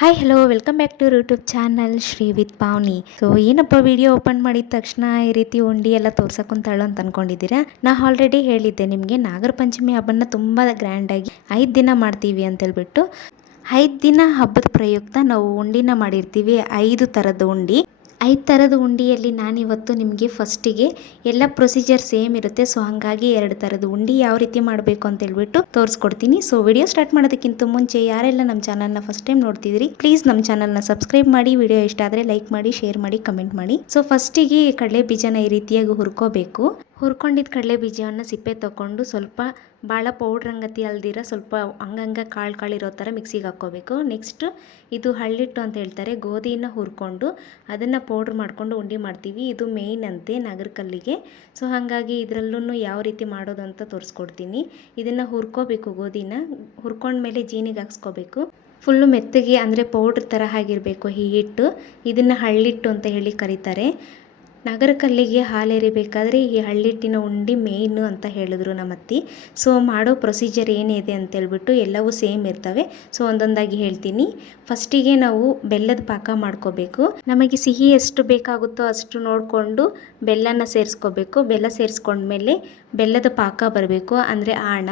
Hi hello welcome back to YouTube channel Shri with Pavni so ಏನಪ್ಪ video open ಮಾಡಿದ ತಕ್ಷಣ ಈ ರೀತಿ ಉಂಡಿ ಎಲ್ಲ ತೋರ್ಸಕ್ಕಂತಾಳು ಅಂತ ಅನ್ಕೊಂಡಿದ್ದೀರಾ? ನಾ ಆಲ್ರೆಡಿ ಹೇಳಿದ್ದೆ ನಿಮಗೆ ನಾಗರ ಪಂಚಮಿ ಹಬ್ಬನ ತುಂಬ ಗ್ರ್ಯಾಂಡಾಗಿ ಐದು ದಿನ ಮಾಡ್ತೀವಿ ಅಂತ ಹೇಳ್ಬಿಟ್ಟು. ಐದು ದಿನ ಹಬ್ಬದ ಪ್ರಯುಕ್ತ ನಾವು ಉಂಡಿನ ಮಾಡಿರ್ತೀವಿ ಐದು ಥರದ ಉಂಡಿ. ಐದು ಥರದ ಉಂಡಿಯಲ್ಲಿ ನಾನಿವತ್ತು ನಿಮಗೆ ಫಸ್ಟಿಗೆ ಎಲ್ಲ ಪ್ರೊಸೀಜರ್ ಸೇಮ್ ಇರುತ್ತೆ. ಸೊ ಹಾಗಾಗಿ ಎರಡು ಥರದ ಉಂಡಿ ಯಾವ ರೀತಿ ಮಾಡಬೇಕು ಅಂತ ಹೇಳ್ಬಿಟ್ಟು ತೋರಿಸ್ಕೊಡ್ತೀನಿ. ಸೊ ವಿಡಿಯೋ ಸ್ಟಾರ್ಟ್ ಮಾಡೋದಕ್ಕಿಂತ ಮುಂಚೆ ಯಾರೆಲ್ಲ ನಮ್ಮ ಚಾನಲ್ನ ಫಸ್ಟ್ ಟೈಮ್ ನೋಡ್ತಿದ್ರಿ ಪ್ಲೀಸ್ ನಮ್ಮ ಚಾನಲ್ನ ಸಬ್ಸ್ಕ್ರೈಬ್ ಮಾಡಿ ವಿಡಿಯೋ ಇಷ್ಟ ಆದರೆ ಲೈಕ್ ಮಾಡಿ ಶೇರ್ ಮಾಡಿ ಕಮೆಂಟ್ ಮಾಡಿ. ಸೊ ಫಸ್ಟಿಗೆ ಕಡಲೆ ಬೀಜನ ಈ ರೀತಿಯಾಗಿ ಹುರ್ಕೋಬೇಕು. ಹುರ್ಕೊಂಡಿದ್ದ ಕಡಲೆ ಬೀಜವನ್ನು ಸಿಪ್ಪೆ ತಗೊಂಡು ಸ್ವಲ್ಪ ಭಾಳ ಪೌಡ್ರಂಗತಿ ಅಲ್ದಿರ ಸ್ವಲ್ಪ ಹಂಗಂಗೆ ಕಾಳು ಕಾಳಿರೋ ಥರ ಮಿಕ್ಸಿಗೆ ಹಾಕ್ಕೋಬೇಕು. ನೆಕ್ಸ್ಟ್ ಇದು ಹಳ್ಳಿಟ್ಟು ಅಂತ ಹೇಳ್ತಾರೆ. ಗೋಧಿನ ಹುರ್ಕೊಂಡು ಅದನ್ನು ಪೌಡ್ರ್ ಮಾಡಿಕೊಂಡು ಉಂಡೆ ಮಾಡ್ತೀವಿ. ಇದು ಮೇಯ್ನ್ ಅಂತೆ ನಗರಕಲ್ಲಿಗೆ. ಸೊ ಹಾಗಾಗಿ ಇದರಲ್ಲೂ ಯಾವ ರೀತಿ ಮಾಡೋದು ಅಂತ ತೋರಿಸ್ಕೊಡ್ತೀನಿ. ಇದನ್ನು ಹುರ್ಕೋಬೇಕು ಗೋಧಿನ. ಹುರ್ಕೊಂಡ್ಮೇಲೆ ಜೀನಿಗೆ ಹಾಕ್ಸ್ಕೋಬೇಕು. ಫುಲ್ಲು ಮೆತ್ತಗೆ ಅಂದರೆ ಪೌಡ್ರ್ ಥರ ಆಗಿರಬೇಕು ಈ ಹಿಟ್ಟು. ಇದನ್ನು ಹಳ್ಳಿಟ್ಟು ಅಂತ ಹೇಳಿ ಕರೀತಾರೆ. ನಗರ ಕಲ್ಲಿಗೆ ಹಾಲು ಎರಿಬೇಕಾದ್ರೆ ಈ ಹಳ್ಳಿಟ್ಟಿನ ಉಂಡೆ ಮೇಯ್ನು ಅಂತ ಹೇಳಿದ್ರು ನಮ್ಮ ಅತ್ತಿ ಸೊ ಮಾಡೋ ಪ್ರೊಸೀಜರ್ ಏನಿದೆ ಅಂತೇಳ್ಬಿಟ್ಟು ಎಲ್ಲವೂ ಸೇಮ್ ಇರ್ತವೆ. ಸೊ ಒಂದೊಂದಾಗಿ ಹೇಳ್ತೀನಿ. ಫಸ್ಟಿಗೆ ನಾವು ಬೆಲ್ಲದ ಪಾಕ ಮಾಡ್ಕೋಬೇಕು. ನಮಗೆ ಸಿಹಿ ಎಷ್ಟು ಬೇಕಾಗುತ್ತೋ ಅಷ್ಟು ನೋಡಿಕೊಂಡು ಬೆಲ್ಲನ ಸೇರಿಸ್ಕೋಬೇಕು. ಬೆಲ್ಲ ಸೇರಿಸ್ಕೊಂಡ್ಮೇಲೆ ಬೆಲ್ಲದ ಪಾಕ ಬರಬೇಕು, ಅಂದರೆ ಆಣ.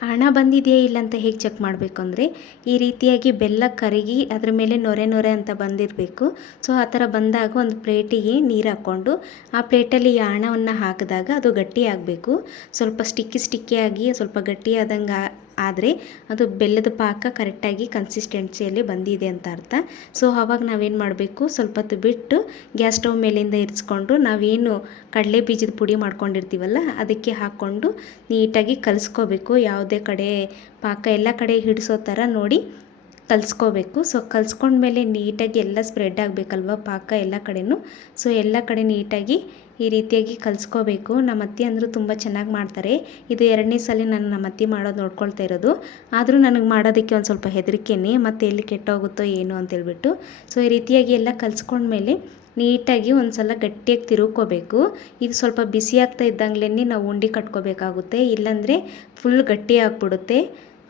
ಹಣ ಬಂದಿದೆಯಾ ಇಲ್ಲ ಅಂತ ಹೇಗೆ ಚೆಕ್ ಮಾಡಬೇಕು ಅಂದರೆ, ಈ ರೀತಿಯಾಗಿ ಬೆಲ್ಲ ಕರಗಿ ಅದರ ಮೇಲೆ ನೊರೆ ನೊರೆ ಅಂತ ಬಂದಿರಬೇಕು. ಸೊ ಆ ಥರ ಬಂದಾಗ ಒಂದು ಪ್ಲೇಟಿಗೆ ನೀರು ಹಾಕ್ಕೊಂಡು, ಆ ಪ್ಲೇಟಲ್ಲಿ ಈ ಹಣವನ್ನು ಹಾಕಿದಾಗ ಅದು ಗಟ್ಟಿ ಆಗಬೇಕು ಸ್ವಲ್ಪ ಸ್ಟಿಕ್ಕಿ ಸ್ಟಿಕ್ಕಿಯಾಗಿ ಸ್ವಲ್ಪ ಗಟ್ಟಿಯಾದಂಗೆ ಆದರೆ ಅದು ಬೆಲ್ಲದ ಪಾಕ ಕರೆಕ್ಟಾಗಿ ಕನ್ಸಿಸ್ಟೆನ್ಸಿಯಲ್ಲಿ ಬಂದಿದೆ ಅಂತ ಅರ್ಥ. ಸೊ ಆವಾಗ ನಾವೇನು ಮಾಡಬೇಕು? ಸ್ವಲ್ಪ ಹೊತ್ತು ಬಿಟ್ಟು ಗ್ಯಾಸ್ ಸ್ಟವ್ ಮೇಲಿಂದ ಇರಿಸ್ಕೊಂಡು ನಾವೇನು ಕಡಲೆ ಬೀಜದ ಪುಡಿ ಮಾಡ್ಕೊಂಡಿರ್ತೀವಲ್ಲ, ಅದಕ್ಕೆ ಹಾಕ್ಕೊಂಡು ನೀಟಾಗಿ ಕಲಿಸ್ಕೋಬೇಕು. ಯಾವುದೇ ಕಡೆ ಪಾಕ ಎಲ್ಲ ಕಡೆ ಹಿಡಿಸೋ ಥರ ನೋಡಿ ಕಲಿಸ್ಕೋಬೇಕು. ಸೊ ಕಲಿಸ್ಕೊಂಡ್ಮೇಲೆ ನೀಟಾಗಿ ಎಲ್ಲ ಸ್ಪ್ರೆಡ್ ಆಗಬೇಕಲ್ವ ಪಾಕ ಎಲ್ಲ ಕಡೆಯೂ ಸೊ ಎಲ್ಲ ಕಡೆ ನೀಟಾಗಿ ಈ ರೀತಿಯಾಗಿ ಕಲಿಸ್ಕೋಬೇಕು. ನಮ್ಮ ಅತ್ತೆ ಅಂದರೂ ತುಂಬ ಚೆನ್ನಾಗಿ ಮಾಡ್ತಾರೆ. ಇದು ಎರಡನೇ ಸಲ ನಾನು ನಮ್ಮ ಅತ್ತೆ ಮಾಡೋದು ನೋಡ್ಕೊಳ್ತಾ ಇರೋದು. ಆದರೂ ನನಗೆ ಮಾಡೋದಕ್ಕೆ ಒಂದು ಸ್ವಲ್ಪ ಹೆದರಿಕೆನೇ, ಮತ್ತು ಎಲ್ಲಿ ಕೆಟ್ಟೋಗುತ್ತೋ ಏನು ಅಂತೇಳ್ಬಿಟ್ಟು ಸೊ ಈ ರೀತಿಯಾಗಿ ಎಲ್ಲ ಕಲಿಸ್ಕೊಂಡ್ಮೇಲೆ ನೀಟಾಗಿ ಒಂದು ಸಲ ಗಟ್ಟಿಯಾಗಿ ತಿರುಗ್ಕೋಬೇಕು. ಇದು ಸ್ವಲ್ಪ ಬಿಸಿ ಆಗ್ತಾ ಇದ್ದಂಗ್ಲೇ ನಾವು ಉಂಡಿ ಕಟ್ಕೋಬೇಕಾಗುತ್ತೆ. ಇಲ್ಲಾಂದರೆ ಫುಲ್ ಗಟ್ಟಿ ಆಗಿಬಿಡುತ್ತೆ.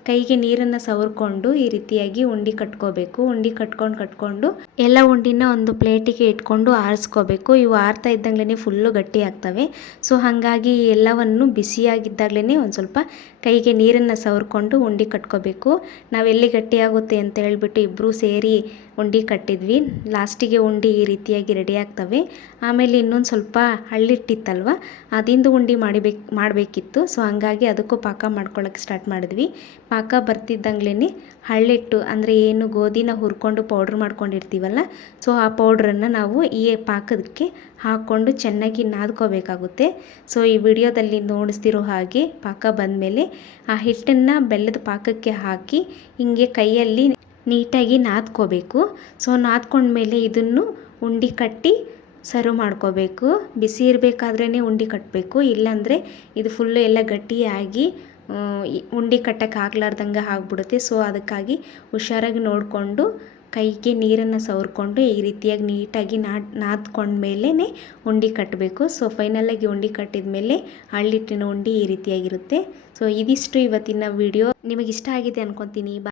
ಕೈಗೆ ನೀರನ್ನು ಸವರ್ಕೊಂಡು ಈ ರೀತಿಯಾಗಿ ಉಂಡೆ ಕಟ್ಕೋಬೇಕು. ಉಂಡಿ ಕಟ್ಕೊಂಡು ಕಟ್ಕೊಂಡು ಎಲ್ಲ ಉಂಡಿನ ಒಂದು ಪ್ಲೇಟಿಗೆ ಇಟ್ಕೊಂಡು ಆರಿಸ್ಕೋಬೇಕು. ಇವು ಆರ್ತಾ ಇದ್ದಂಗ್ಲೇ ಫುಲ್ಲು ಗಟ್ಟಿ ಆಗ್ತವೆ. ಸೊ, ಹಾಗಾಗಿ ಎಲ್ಲವನ್ನು ಬಿಸಿಯಾಗಿದ್ದಾಗಲೇ ಒಂದು ಸ್ವಲ್ಪ ಕೈಗೆ ನೀರನ್ನು ಸವರ್ಕೊಂಡು ಉಂಡಿ ಕಟ್ಕೋಬೇಕು. ನಾವೆಲ್ಲಿ ಗಟ್ಟಿಯಾಗುತ್ತೆ ಅಂತ ಹೇಳಿಬಿಟ್ಟು ಇಬ್ಬರೂ ಸೇರಿ ಉಂಡೆ ಕಟ್ಟಿದ್ವಿ. ಲಾಸ್ಟಿಗೆ ಉಂಡೆ ಈ ರೀತಿಯಾಗಿ ರೆಡಿ ಆಗ್ತವೆ. ಆಮೇಲೆ ಇನ್ನೊಂದು ಸ್ವಲ್ಪ ಹಳ್ಳಿಟ್ಟಿತ್ತಲ್ವ, ಅದಿಂದ ಉಂಡೆ ಮಾಡಿಬೇಕು, ಮಾಡಬೇಕಿತ್ತು. ಸೊ, ಹಂಗಾಗಿ ಅದಕ್ಕೂ ಪಾಕ ಮಾಡ್ಕೊಳ್ಳೋಕ್ಕೆ ಸ್ಟಾರ್ಟ್ ಮಾಡಿದ್ವಿ. ಪಾಕ ಬರ್ತಿದ್ದಂಗ್ಲೇ ಹಳ್ಳಿಟ್ಟು ಅಂದರೆ ಏನು ಗೋಧಿನ ಹುರ್ಕೊಂಡು ಪೌಡ್ರ್ ಮಾಡ್ಕೊಂಡಿರ್ತೀವಲ್ಲ ಸೊ ಆ ಪೌಡ್ರನ್ನು ನಾವು ಈ ಪಾಕಕ್ಕೆ ಹಾಕ್ಕೊಂಡು ಚೆನ್ನಾಗಿ ನಾದ್ಕೋಬೇಕಾಗುತ್ತೆ. ಸೊ ಈ ವಿಡಿಯೋದಲ್ಲಿ ನೋಡಿಸ್ತಿರೋ ಹಾಗೆ ಪಾಕ ಬಂದಮೇಲೆ ಆ ಹಿಟ್ಟನ್ನು ಬೆಲ್ಲದ ಪಾಕಕ್ಕೆ ಹಾಕಿ ಹಿಂಗೆ ಕೈಯಲ್ಲಿ ನೀಟಾಗಿ ನಾದ್ಕೋಬೇಕು. ಸೊ ನಾದ್ಕೊಂಡ್ಮೇಲೆ ಇದನ್ನು ಉಂಡಿ ಕಟ್ಟಿ ಸರ್ವ್ ಮಾಡ್ಕೋಬೇಕು. ಬಿಸಿ ಇರಬೇಕಾದ್ರೇ ಉಂಡೆ ಕಟ್ಟಬೇಕು ಇಲ್ಲಾಂದರೆ ಇದು ಫುಲ್ಲು ಎಲ್ಲ ಗಟ್ಟಿಯಾಗಿ ಉಂಡೆ ಕಟ್ಟಕ್ಕೆ ಆಗ್ಲಾರ್ದಂಗೆ ಆಗ್ಬಿಡುತ್ತೆ. ಸೊ ಅದಕ್ಕಾಗಿ ಹುಷಾರಾಗಿ ನೋಡಿಕೊಂಡು ಕೈಗೆ ನೀರನ್ನು ಸವರ್ಕೊಂಡು ಈ ರೀತಿಯಾಗಿ ನೀಟಾಗಿ ನಾದ್ಕೊಂಡ ಮೇಲೇ ಉಂಡೆ ಕಟ್ಟಬೇಕು ಸೊ ಫೈನಲಾಗಿ ಉಂಡೆ ಕಟ್ಟಿದ ಮೇಲೆ ಹಳ್ಳಿಟ್ಟಿನ ಉಂಡೆ ಈ ರೀತಿಯಾಗಿರುತ್ತೆ. ಸೊ ಇದಿಷ್ಟು ಇವತ್ತಿನ ವಿಡಿಯೋ ನಿಮಗೆ ಇಷ್ಟ ಆಗಿದೆ ಅನ್ಕೊತೀನಿ.